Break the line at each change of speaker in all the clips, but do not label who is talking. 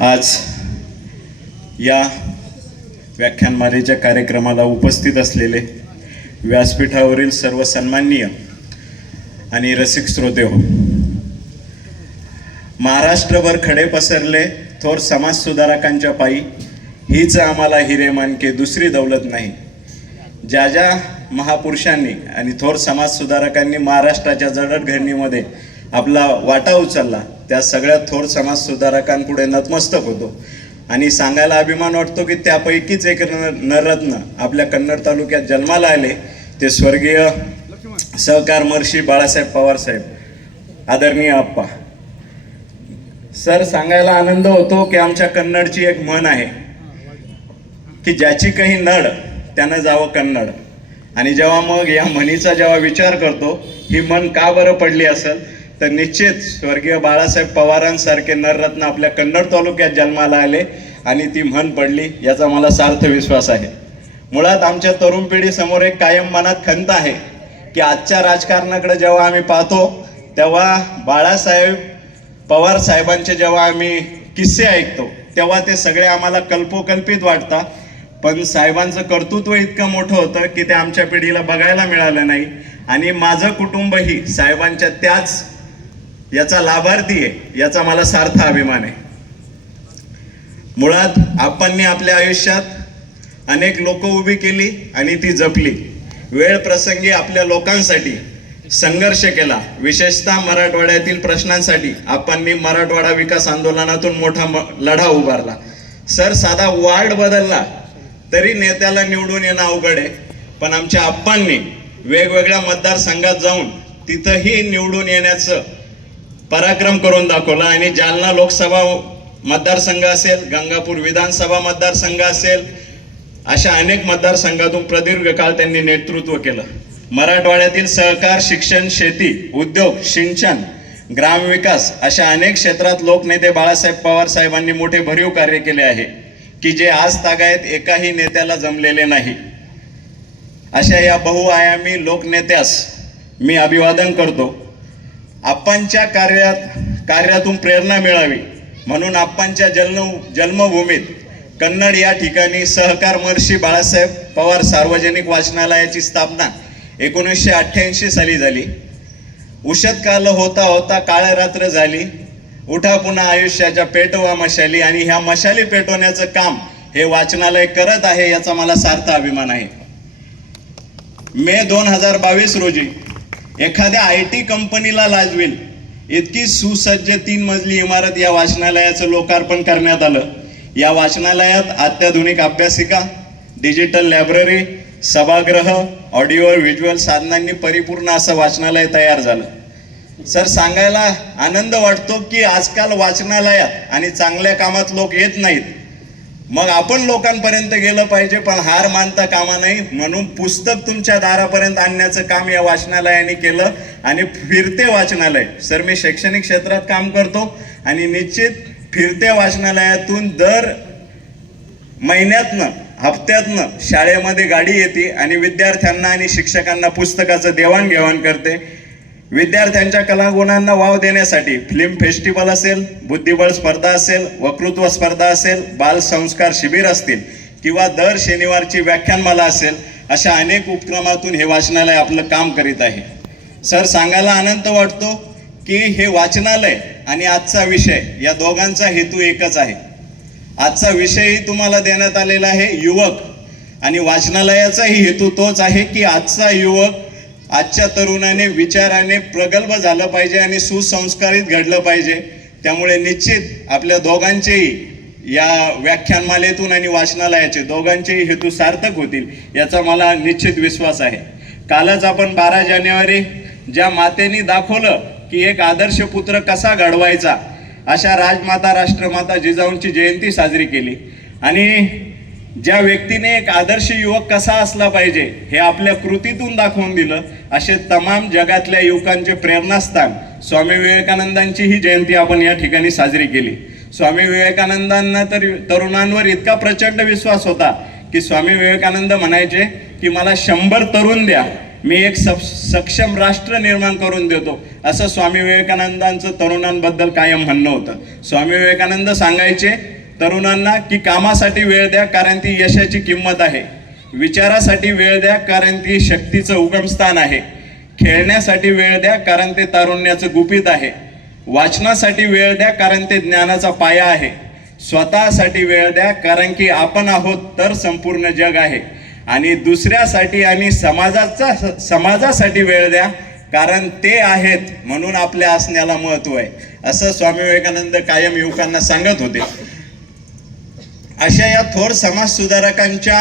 आज या व्याख्यानमालेच्या कार्यक्रमाला उपस्थित असलेले व्यासपीठावरील सर्व सन्माननीय आणि रसिक श्रोते हो. महाराष्ट्रभर खडे पसरले थोर समाजसुधारकांच्या पायी हीच आम्हाला हिरेमानके दुसरी दौलत नाही. ज्या ज्या महापुरुषांनी आणि थोर समाजसुधारकांनी महाराष्ट्राच्या जडणघडणीमध्ये आपला वाटा उचलला त्या सगळ्या थोर समाजसुधारकांपुढे नतमस्तक होतो. आणि सांगायला अभिमान वाटतो की त्यापैकीच एक न नरत्न आपल्या कन्नड तालुक्यात जन्माला आले ते स्वर्गीय सहकार महर्षी बाळासाहेब पवारसाहेब आदरणीय आप्पा. सर सांगायला आनंद होतो की आमच्या कन्नडची एक म्हण आहे की ज्याची काही नड त्यानं जावं कन्नड. आणि जेव्हा मग या म्हणीचा जेव्हा विचार करतो ही म्हण का बरं पडली असेल? तर निश्चित स्वर्गीय बाळासाहेब पवारांसारखे नररत्न आपल्या कन्नड तालुक्यात जन्माला आले आणि ती म्हण पडली याचा मला सार्थ विश्वास आहे. मुळात आमच्या तरुण पिढीसमोर एक कायम मनात खंत आहे की आजच्या राजकारणाकडे जेव्हा आम्ही पाहतो तेव्हा बाळासाहेब पवार साहेबांचे जेव्हा आम्ही किस्से ऐकतो तेव्हा ते सगळे आम्हाला कल्पोकल्पित वाटतात. पण साहेबांचं कर्तृत्व इतकं मोठं होतं की ते आमच्या पिढीला बघायला मिळालं नाही. आणि माझं कुटुंबही साहेबांच्या त्याच याचा लाभार्थी आहे याचा मला सार्थ अभिमान आहे. मुळात आपणनी आपल्या आयुष्यात अनेक लोक उभी केली आणि ती जपली. वेळ प्रसंगी आपल्या लोकांसाठी संघर्ष केला. विशेषतः मराठवाड्यातील प्रश्नांसाठी आपणनी मराठवाडा विकास आंदोलनातून मोठा म- लढा उभारला. सर साधा वार्ड बदलला तरी नेत्याला निवडून येणं अवघड आहे. पण आमच्या आप्पांनी वेगवेगळ्या मतदारसंघात जाऊन तिथंही निवडून येण्याचं पराक्रम करून दाखवला आणि जालना लोकसभा मतदारसंघ असेल गंगापूर विधानसभा मतदारसंघ असेल अशा अनेक मतदारसंघातून प्रदीर्घ काळ त्यांनी नेतृत्व केलं. मराठवाड्यातील सहकार शिक्षण शेती उद्योग सिंचन ग्रामविकास अशा अनेक क्षेत्रात लोकनेते बाळासाहेब पवार साहेबांनी मोठे भरीव कार्य केले आहे की जे आज तागायत एकाही नेत्याला जमलेले नाही. अशा या बहुआयामी लोकनेत्यास मी अभिवादन करतो. आप्पांच्या कार्यात कार्यातून प्रेरणा मिळावी. म्हणून आप्पांच्या जन्म जन्मभूमीत कन्नड या ठिकाणी सहकार महर्षी बाळासाहेब पवार सार्वजनिक वाचनालयाची स्थापना एकोणीसशे अठ्ठ्याऐंशी साली झाली. उषत काल होता होता काळ रात्र झाली. उठा पुन्हा आयुष्याच्या पेटवा मशाली आणि ह्या मशाली पेटवण्याचं काम हे वाचनालय करत आहे याचा मला सार्थ अभिमान आहे. मे दोन हजार बावीस रोजी एखाद्या आय टी कंपनीला लाजवेल. इतकी सुसज्ज तीन मजली इमारत या वाचनालयाचं लोकार्पण करण्यात आलं. या वाचनालयात अत्याधुनिक अभ्यासिका डिजिटल लायब्ररी सभागृह ऑडिओ व्हिज्युअल साधनांनी परिपूर्ण असं वाचनालय तयार झालं. सर सांगायला आनंद वाटतो की आजकाल वाचनालयात आणि चांगल्या कामात लोक येत नाहीत. मग आपण लोकांपर्यंत गेलं पाहिजे पण हार मानता कामा नाही. म्हणून पुस्तक तुमच्या दारापर्यंत आणण्याचं काम या वाचनालयाने केलं आणि फिरते वाचनालय. सर मी शैक्षणिक क्षेत्रात काम करतो आणि निश्चित फिरत्या वाचनालयातून दर महिन्यातनं हप्त्यातनं शाळेमध्ये गाडी येते आणि विद्यार्थ्यांना आणि शिक्षकांना पुस्तकाचं देवाणघेवाण करते. विद्यार्थ्यांच्या कलागुणांना वाव देण्यासाठी फिल्म फेस्टिवल असेल बुद्धिबळ स्पर्धा असेल वक्तृत्व स्पर्धा असेल बाल संस्कार शिबिर असतील किंवा दर शनिवारची व्याख्यानमाला असेल अशा अनेक उपक्रमातून हे वाचनालय आपलं काम करीत आहे. सर सांगायला आनंद वाटतो की हे वाचनालय आणि आजचा विषय या दोघांचा हेतू एकच आहे. आजचा विषयही तुम्हाला देण्यात आलेला आहे युवक. आणि वाचनालयाचाही हेतू तोच आहे की आजचा युवक आजच्या तरुणाने विचाराने प्रगल्भ झालं पाहिजे आणि सुसंस्कारित घडलं पाहिजे. त्यामुळे निश्चित आपल्या दोघांचेही या व्याख्यानमालेतून आणि वाचनालयाचे दोघांचेही हेतू सार्थक होतील याचा मला निश्चित विश्वास आहे. कालच आपण बारा जानेवारी ज्या मातेने दाखवलं की एक आदर्श पुत्र कसा घडवायचा अशा राजमाता राष्ट्रमाता जिजाऊंची जयंती साजरी केली. आणि ज्या व्यक्तीने एक आदर्श युवक कसा असला पाहिजे हे आपल्या कृतीतून दाखवून दिलं असे तमाम जगातल्या युवकांचे प्रेरणास्थान स्वामी विवेकानंदांची ही जयंती आपण या ठिकाणी साजरी केली. स्वामी विवेकानंदांना तर तरुणांवर इतका प्रचंड विश्वास होता की स्वामी विवेकानंद म्हणायचे की मला शंभर तरुण द्या मी एक सप- सक्षम राष्ट्र निर्माण करून देतो. असं स्वामी विवेकानंदांचं तरुणांबद्दल कायम म्हणणं होतं. स्वामी विवेकानंद सांगायचे तरुणांना की कामासाठी वेळ द्या कारण ती यशाची किंमत आहे. विचारासाठी वेळ द्या कारण ती शक्तीचं उगमस्थान आहे. खेळण्यासाठी वेळ द्या कारण ते तारुण्याचं गुपित आहे. वाचनासाठी वेळ द्या कारण ते ज्ञानाचा पाया आहे. स्वतःसाठी वेळ द्या कारण की आपण आहोत तर संपूर्ण जग आहे. आणि दुसऱ्यासाठी आणि समाजाचा समाजासाठी वेळ द्या कारण ते आहेत म्हणून आपल्या असण्याला महत्त्व आहे. असं स्वामी विवेकानंद कायम युवकांना सांगत होते. अशा या थोर समाजसुधारकांच्या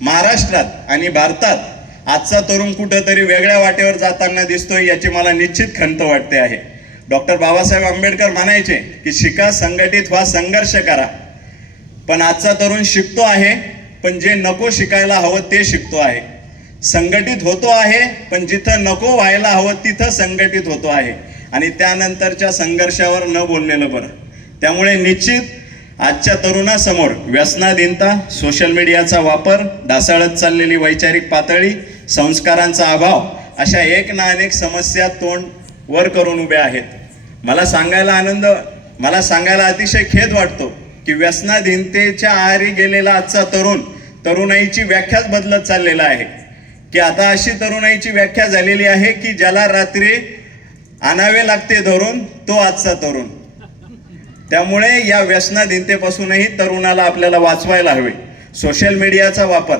महाराष्ट्रात आणि भारतात आजचा तरुण कुठंतरी वेगळ्या वाटेवर जाताना दिसतोय याची मला निश्चित खंत वाटते आहे. डॉक्टर बाबासाहेब आंबेडकर म्हणायचे की शिका संघटित व्हा संघर्ष करा. पण आजचा तरुण शिकतो आहे पण जे नको शिकायला हवं ते शिकतो आहे. संघटित होतो आहे पण जिथं नको व्हायला हवं तिथं संघटित होतो आहे. आणि त्यानंतरच्या संघर्षावर न बोललेलं बरं. त्यामुळे निश्चित आजच्या तरुणासमोर व्यसनाधीनता सोशल मीडियाचा वापर ढासाळत चाललेली वैचारिक पातळी संस्कारांचा अभाव अशा एक ना अनेक समस्या तोंड वर करून उभ्या आहेत. मला सांगायला आनंद मला सांगायला अतिशय खेद वाटतो की व्यसनाधीनतेच्या आहारी गेलेला आजचा तरुण तरुणाईची व्याख्याच बदलत चाललेला आहे. की आता अशी तरुणाईची व्याख्या झालेली आहे की ज्याला रात्री आणावे लागते धरून तो आजचा तरुण. त्यामुळे या व्यसनाधीनतेपासूनही तरुणाला आपल्याला वाचवायला हवे. सोशल मीडियाचा वापर.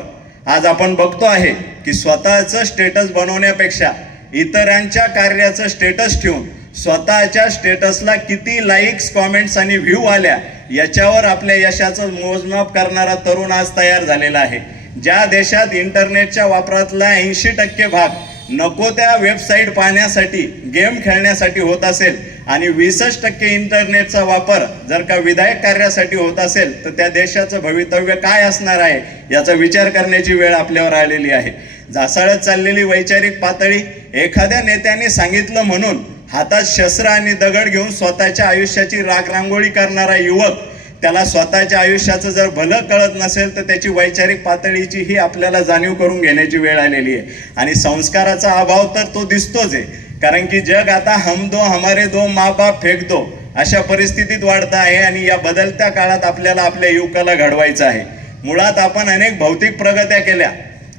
आज आपण बघतो आहे की स्वतःचं स्टेटस बनवण्यापेक्षा इतरांच्या कार्याचं स्टेटस ठेवून स्वतःच्या स्टेटसला किती लाईक्स कॉमेंट्स आणि व्ह्यू आल्या याच्यावर आपल्या यशाचं मोजमाप करणारा तरुण आज तयार झालेला आहे. ज्या देशात इंटरनेटच्या वापरातला ऐंशी टक्के भाग नको त्या वेबसाईट पाहण्यासाठी गेम खेळण्यासाठी होत असेल आणि वीसच टक्के इंटरनेटचा वापर जर का विधायक कार्यासाठी होत असेल तर त्या देशाचं भवितव्य काय असणार आहे याचा विचार करण्याची वेळ आपल्यावर आलेली आहे. जासाळत चाललेली वैचारिक पातळी एखाद्या नेत्याने सांगितलं म्हणून हातात शस्त्र आणि दगड घेऊन स्वतःच्या आयुष्याची राखरांगोळी करणारा युवक त्याला स्वतःच्या आयुष्याचं जर भलं कळत नसेल तर त्याची वैचारिक पातळीची ही आपल्याला जाणीव करून घेण्याची वेळ आलेली आहे. आणि संस्काराचा अभाव तर तो दिसतोच आहे. कारण की जग आता हम दो हमारे दो मा बाप फेक दो. अशा परिस्थितीत वाढत आहे आणि या बदलत्या काळात आपल्याला आपल्या युवकाला घडवायचं आहे. मुळात आपण अनेक भौतिक प्रगत्या केल्या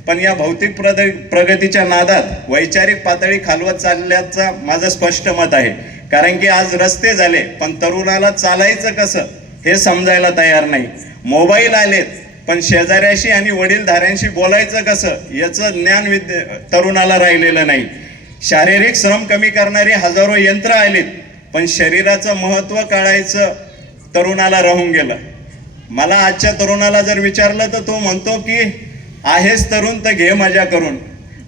पण या भौतिक प्रद प्रगतीच्या नादात वैचारिक पातळी खालवत चालल्याचं माझं स्पष्ट मत आहे. कारण की आज रस्ते झाले पण तरुणाला चालायचं कसं हे समजायला तयार नाही. मोबाईल आलेत पण शेजाऱ्याशी आणि वडीलधाऱ्यांशी बोलायचं कसं याचं ज्ञान विद्य तरुणाला राहिलेलं नाही. शारीरिक श्रम कमी करणारी हजारो यंत्र आलीत पण शरीराचं महत्त्व कळायचं तरुणाला राहून गेलं. मला आजच्या तरुणाला जर विचारलं तर तो म्हणतो की आहेस तरुण तर घे मजा करून.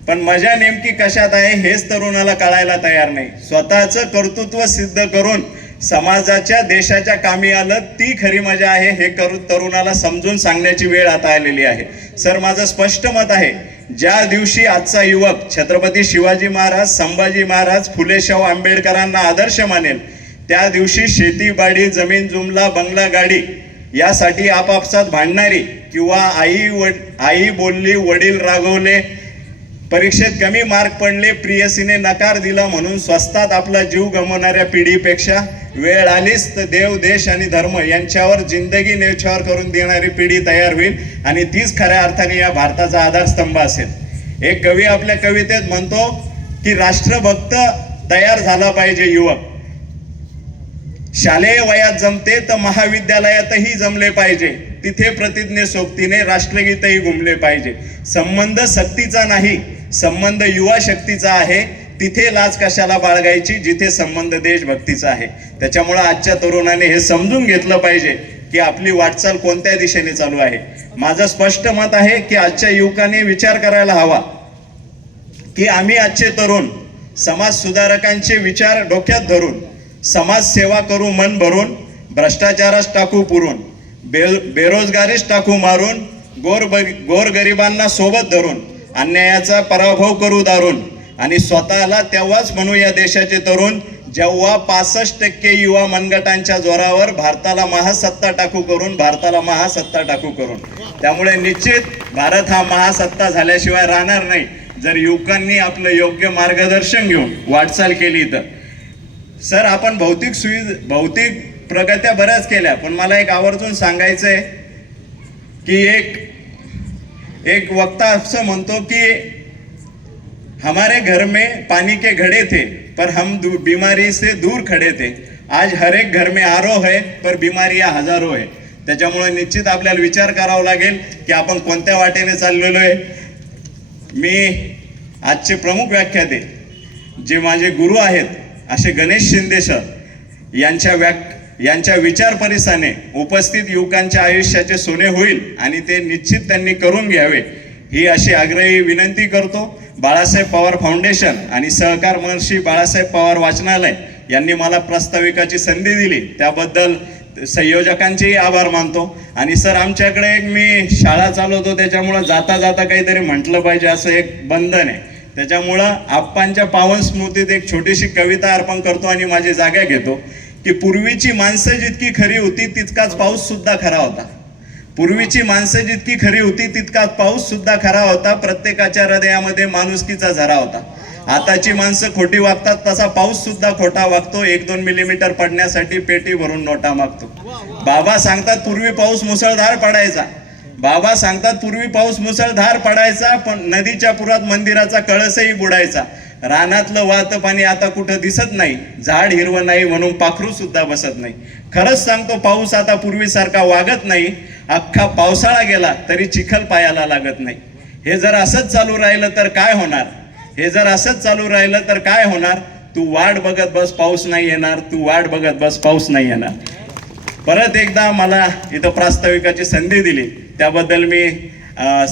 पण मजा नेमकी कशात आहे हेच तरुणाला कळायला तयार नाही. स्वतःचं कर्तृत्व सिद्ध करून समाजाच्या देशाच्या कामी आलं ती खरी मजा आहे हे करू तरुणाला समजून सांगण्याची वेळ आता आलेली आहे. सर माझं स्पष्ट मत आहे ज्या दिवशी आजचा युवक छत्रपती शिवाजी महाराज संभाजी महाराज फुलेशाहू आंबेडकरांना आदर्श मानेल त्या दिवशी शेतीबाडी जमीन जुमला बंगला गाडी यासाठी आपापसात भांडणारी किंवा आई वड आई बोलली वडील रागवले परीक्षेत कमी मार्क पडले प्रियसीने नकार दिला म्हणून स्वस्तात आपला जीव गमवणाऱ्या पिढीपेक्षा वेळ आलीच तर देव देश आणि धर्म यांच्यावर जिंदगी नेछावर करून देणारी पिढी तयार होईल आणि तीच खऱ्या अर्थाने या भारताचा आधारस्तंभ असेल. एक कवी आपल्या कवितेत म्हणतो की राष्ट्रभक्त तयार झाला पाहिजे युवक. शालेय वयात जमते तर महाविद्यालयातही जमले पाहिजे. तिथे प्रतिज्ञे सोबतीने राष्ट्रगीतही घुमले पाहिजे. संबंध सक्तीचा नाही संबंध युवा शक्तीचा आहे तिथे लाज कशाला बाळगायची जिथे संबंध देशभक्तीचा आहे. त्याच्यामुळं आजच्या तरुणाने हे समजून घेतलं पाहिजे की आपली वाटचाल कोणत्या दिशेने चालू आहे. माझं स्पष्ट मत आहे की आजच्या युवकाने विचार करायला हवा. की आम्ही आजचे तरुण समाज सुधारकांचे विचार डोक्यात धरून समाज सेवा करू मन भरून भ्रष्टाचारास टाकू पुरून बे बेरोजगारीस टाकू मारून गोर गोरगरिबांना सोबत धरून अन्यायाचा पराभव करू दारून आणि स्वतःला तेव्हाच म्हणू या देशाचे तरुण जेव्हा पासष्ट टक्के युवा मनगटांच्या जोरावर भारताला महासत्ता टाकू करून भारताला महासत्ता टाकू करून. त्यामुळे निश्चित भारत हा महासत्ता झाल्याशिवाय राहणार नाही. जर युवकांनी आपलं योग्य मार्गदर्शन घेऊन वाटचाल केली तर. सर आपण भौतिक सुवि भौतिक प्रगत्या बऱ्याच केल्या पण मला एक आवर्जून सांगायचं आहे की एक एक वक्ता असं म्हणतो की हमारे घर में पानी के घड़े थे पर हम बीमारी से दूर खड़े थे। आज हर एक घर में आरो है पर बीमारियां हजारो है। त्याच्यामुळे निश्चित आपल्याला विचार करावा लागेल की आपण कोणत्या वाटेने चाललेलो आहे. मी आजचे प्रमुख व्याख्याते जे माझे गुरु आहेत असे गणेश शिंदे सर यांच्या व्याख्या यांच्या विचार परिसाने उपस्थित युवकांच्या आयुष्याचे सोने होईल आणि ते निश्चित त्यांनी करून घ्यावे. ही अशी आग्रही विनंती करतो. बाळासाहेब पवार फाउंडेशन आणि सहकार महर्षी बाळासाहेब पवार वाचनालय यांनी मला प्रास्ताविकाची संधी दिली. त्याबद्दल संयोजकांचेही आभार मानतो. आणि सर आमच्याकडे एक मी शाळा चालवतो. त्याच्यामुळं जाता जाता काहीतरी म्हटलं पाहिजे असं एक बंधन आहे. त्याच्यामुळं आप्पांच्या पावन स्मृतीत एक छोटीशी कविता अर्पण करतो आणि माझी जागा घेतो. की पूर्वीची माणसं जितकी खरी होती तितकाच पाऊस सुद्धा खरा होता. पूर्वीची माणसं जितकी खरी होती तितकाच पाऊस सुद्धा खरा होता. प्रत्येकाच्या हृदयामध्ये माणुसकीचा झरा होता. आताची माणसं खोटी वागतात तसा पाऊस सुद्धा खोटा वागतो. एक दोन मिलीमीटर पडण्यासाठी पेटी भरून नोटा मागतो. बाबा सांगतात पूर्वी पाऊस मुसळधार पडायचा. बाबा सांगतात पूर्वी पाऊस मुसळधार पडायचा पण नदीच्या पुरात मंदिराचा कळसही बुडायचा. रानातलं वाहतं पाणी आता कुठं दिसत नाही. झाड हिरवं नाही म्हणून पाखरू सुद्धा बसत नाही. खरंच सांगतो पाऊस आता पूर्वीसारखा वागत नाही. अख्खा पावसाळा गेला तरी चिखल पायाला लागत नाही. हे जर असंच चालू राहिलं तर काय होणार? हे जर असंच चालू राहिलं तर काय होणार? तू वाट बघत बस पाऊस नाही येणार. तू वाट बघत बस पाऊस नाही येणार. परत एकदा मला इथं प्रास्ताविकाची संधी दिली. त्याबद्दल मी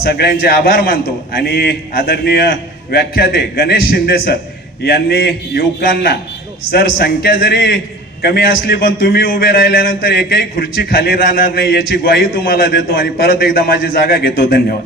सगळ्यांचे आभार मानतो. आणि आदरणीय व्याख्याते गणेश शिंदे सर यांनी युवकांना सर संख्या जरी कमी असली पण तुम्ही उभे राहिल्यानंतर एकही खुर्ची खाली राहणार नाही याची ग्वाही तुम्हाला देतो आणि परत एकदा माझी जागा घेतो. धन्यवाद.